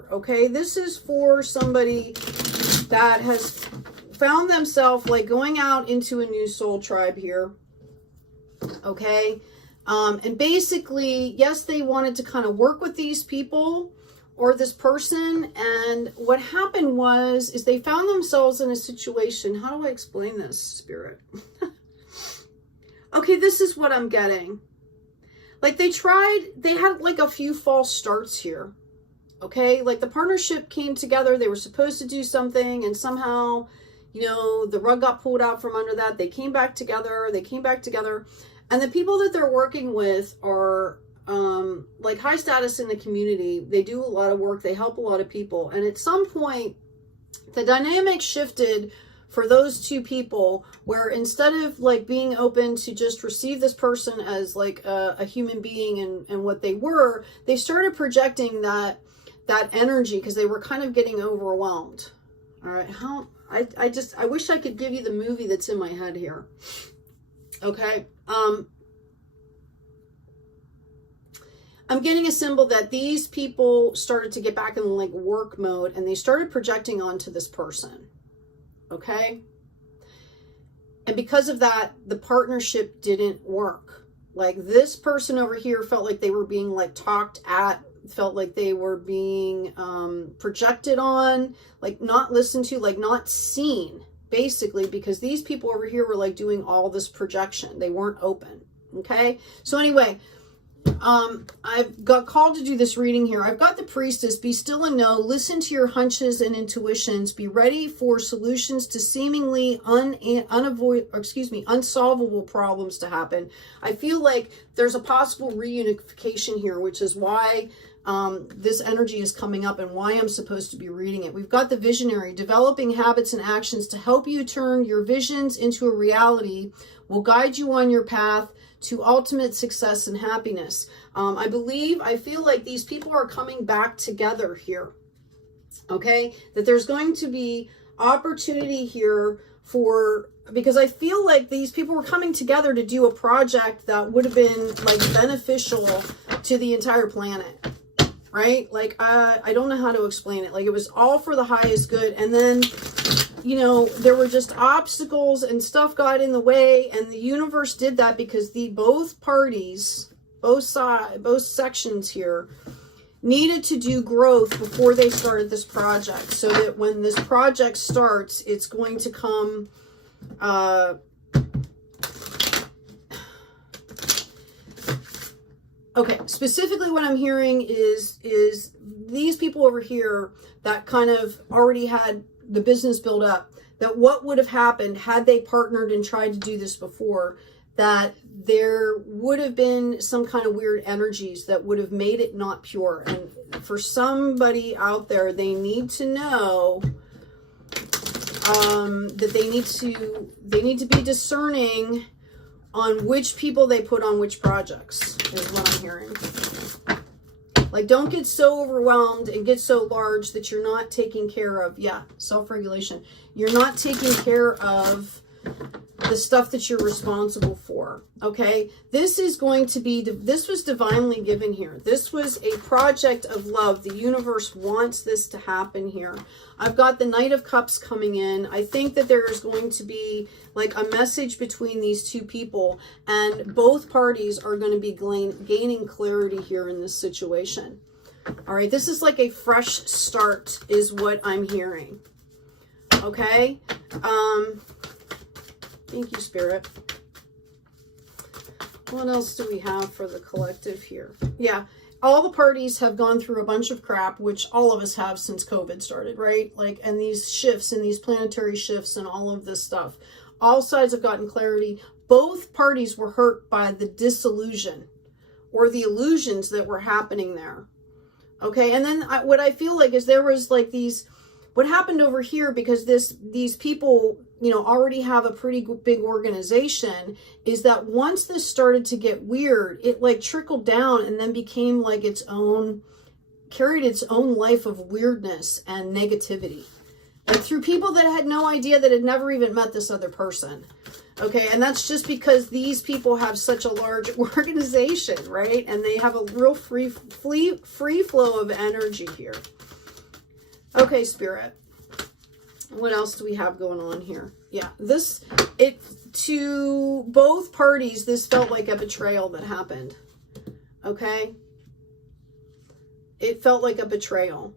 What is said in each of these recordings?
here, okay? This is for somebody that has found themselves like going out into a new soul tribe here, okay? And basically, yes, they wanted to kind of work with these people or this person, and what happened is they found themselves in a situation. How do I explain this, Spirit? Okay, this is what I'm getting. Like they had like a few false starts here. Okay, like the partnership came together, they were supposed to do something, and somehow, you know, the rug got pulled out from under that. They came back together, and the people that they're working with are like high status in the community. They do a lot of work, they help a lot of people, and at some point, the dynamic shifted for those two people, where instead of like being open to just receive this person as like a human being and what they were, they started projecting that energy because they were kind of getting overwhelmed. All right, I wish I could give you the movie that's in my head here. Okay, I'm getting a symbol that these people started to get back in like work mode, and they started projecting onto this person. Okay, and because of that, the partnership didn't work. Like this person over here felt like they were being like talked at, felt like they were being projected on, like not listened to, like not seen, basically, because these people over here were like doing all this projection. They weren't open. Okay, so anyway, I've got called to do this reading here. I've got the Priestess. Be still and know. Listen to your hunches and intuitions. Be ready for solutions to seemingly unsolvable problems to happen. I feel like there's a possible reunification here, which is why this energy is coming up and why I'm supposed to be reading it. We've got the Visionary. Developing habits and actions to help you turn your visions into a reality will guide you on your path to ultimate success and happiness. I feel like these people are coming back together here. Okay, that there's going to be opportunity here because I feel like these people were coming together to do a project that would have been like beneficial to the entire planet, right? Like, I don't know how to explain it. Like it was all for the highest good. And then, you know, there were just obstacles and stuff got in the way, and the universe did that because both parties, both sections here needed to do growth before they started this project, so that when this project starts, it's going to come okay, specifically what I'm hearing is these people over here that kind of already had the business build up, that what would have happened had they partnered and tried to do this before, that there would have been some kind of weird energies that would have made it not pure. And for somebody out there, they need to know that they need to be discerning on which people they put on which projects, is what I'm hearing. Like, don't get so overwhelmed and get so large that you're not taking care of, self-regulation. You're not taking care of the stuff that you're responsible for, okay? This was divinely given here. This was a project of love. The universe wants this to happen here. I've got the Knight of Cups coming in. I think that there is going to be like a message between these two people, and both parties are going to be gaining clarity here in this situation. All right, this is like a fresh start is what I'm hearing. Okay? Thank you, Spirit. What else do we have for the collective here? Yeah, all the parties have gone through a bunch of crap, which all of us have since COVID started, right? Like, and these shifts and these planetary shifts and all of this stuff. All sides have gotten clarity. Both parties were hurt by the disillusion or the illusions that were happening there. Okay, and then what I feel like is there was like what happened over here, because these people, you know, already have a pretty big organization, is that once this started to get weird, it like trickled down and then became like carried its own life of weirdness and negativity. Like through people that had no idea, that had never even met this other person. Okay, and that's just because these people have such a large organization, right? And they have a real free flow of energy here. Okay, Spirit. What else do we have going on here? Yeah, to both parties, this felt like a betrayal that happened. Okay? It felt like a betrayal.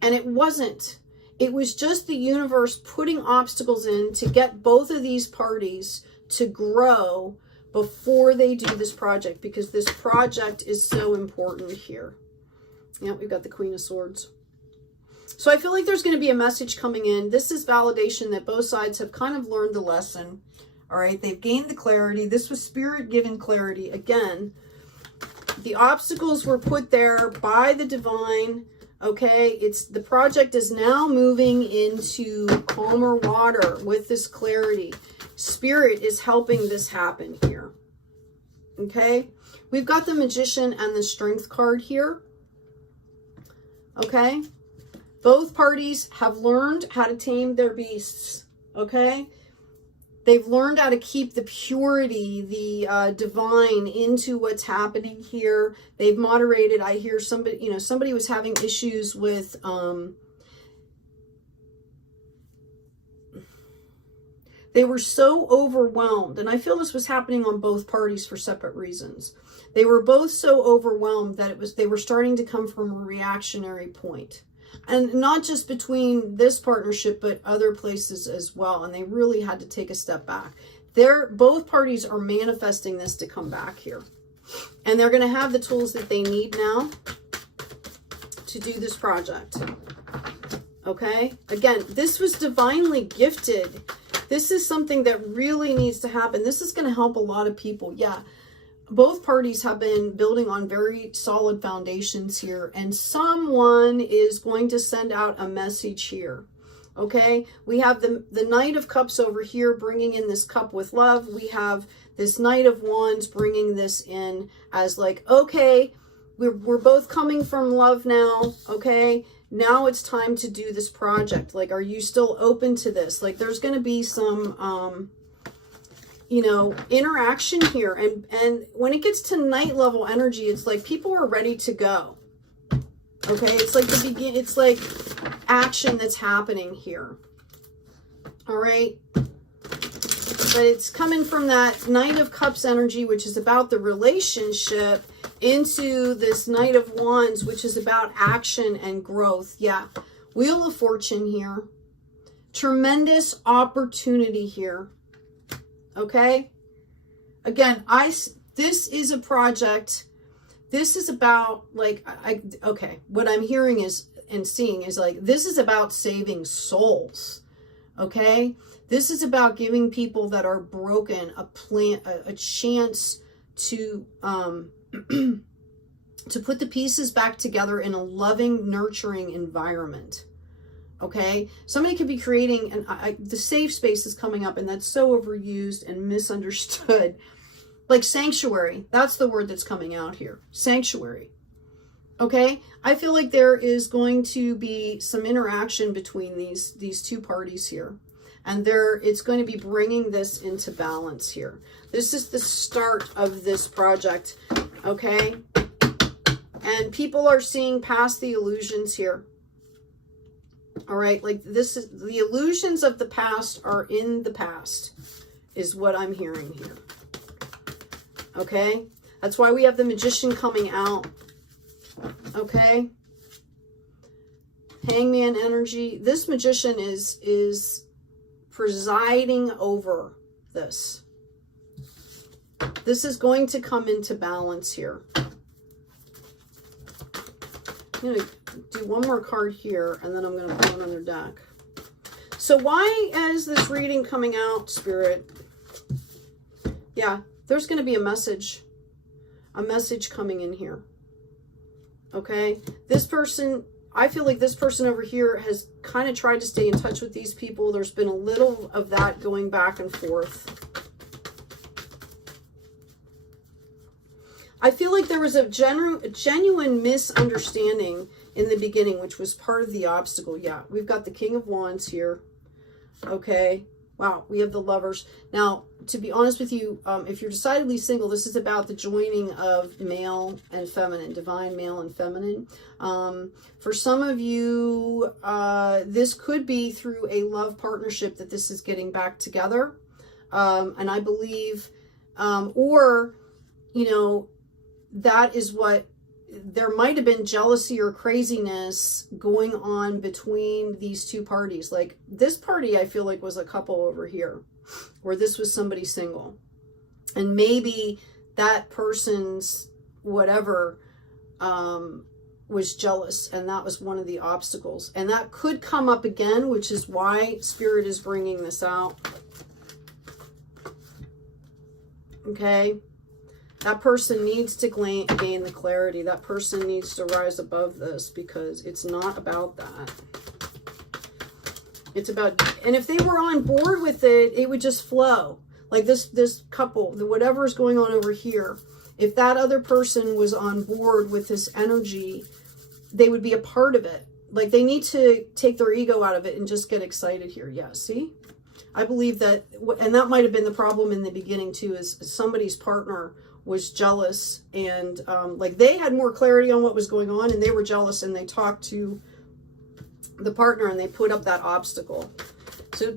And it wasn't. It was just the universe putting obstacles in to get both of these parties to grow before they do this project, because this project is so important here. Yeah, we've got the Queen of Swords. So I feel like there's going to be a message coming in. This is validation that both sides have kind of learned the lesson. All right, they've gained the clarity. This was Spirit given clarity. Again, the obstacles were put there by the divine. Okay, the project is now moving into calmer water with this clarity. Spirit is helping this happen here. Okay, we've got the Magician and the Strength card here. Okay, both parties have learned how to tame their beasts. Okay, they've learned how to keep the purity, the divine into what's happening here. They've moderated. I hear somebody, somebody was having issues with, they were so overwhelmed. And I feel this was happening on both parties for separate reasons. They were both so overwhelmed that they were starting to come from a reactionary point. And not just between this partnership, but other places as well. And they really had to take a step back. Both parties are manifesting this to come back here. And they're going to have the tools that they need now to do this project. Okay? Again, this was divinely gifted. This is something that really needs to happen. This is going to help a lot of people. Yeah. Both parties have been building on very solid foundations here, and someone is going to send out a message here. Okay, we have the Knight of Cups over here bringing in this cup with love. We have this Knight of Wands bringing this in as like, okay, we're both coming from love now. Okay, now it's time to do this project. Like, are you still open to this? Like, there's going to be some interaction here. And when it gets to night level energy, it's like people are ready to go. Okay, it's like it's like action that's happening here. All right, but it's coming from that Knight of Cups energy, which is about the relationship, into this Knight of Wands, which is about action and growth. Yeah, Wheel of Fortune here. Tremendous opportunity here. Okay, again, this is a project. This is about, like, okay, what I'm hearing is and seeing is like, this is about saving souls. Okay, this is about giving people that are broken a chance to to put the pieces back together in a loving, nurturing environment. Okay, somebody could be creating, and the safe space is coming up, and that's so overused and misunderstood. Like sanctuary, that's the word that's coming out here. Sanctuary. Okay, I feel like there is going to be some interaction between these two parties here, and it's going to be bringing this into balance here. This is the start of this project. Okay, and people are seeing past the illusions here. All right, like this is the illusions of the past are in the past, is what I'm hearing here. Okay, that's why we have the Magician coming out. Okay, Hangman energy. This Magician is presiding over this. This is going to come into balance here. I'm going to do one more card here, and then I'm going to pull another deck. So why is this reading coming out, Spirit? Yeah, there's going to be a message coming in here. Okay, this person, I feel like this person over here has kind of tried to stay in touch with these people. There's been a little of that going back and forth. I feel like there was a genuine misunderstanding in the beginning, which was part of the obstacle. Yeah, we've got the King of Wands here. Okay, Wow, we have the Lovers. Now, to be honest with you, if you're decidedly single, this is about the joining of male and feminine, divine male and feminine. For some of you, this could be through a love partnership that this is getting back together. And I believe, or, you know, that is what, there might have been jealousy or craziness going on between these two parties. Like this party, I feel like was a couple over here, or this was somebody single. And maybe that person's whatever was jealous, and that was one of the obstacles. And that could come up again, which is why Spirit is bringing this out. Okay. That person needs to gain the clarity. That person needs to rise above this, because it's not about that. It's about, and if they were on board with it, it would just flow. Like this couple, whatever is going on over here, if that other person was on board with this energy, they would be a part of it. Like they need to take their ego out of it and just get excited here. Yeah, see? I believe that, and that might have been the problem in the beginning too, is somebody's partner was jealous, and like they had more clarity on what was going on, and they were jealous, and they talked to the partner and they put up that obstacle. So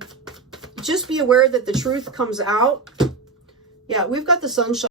just be aware that the truth comes out. Yeah, we've got the sunshine.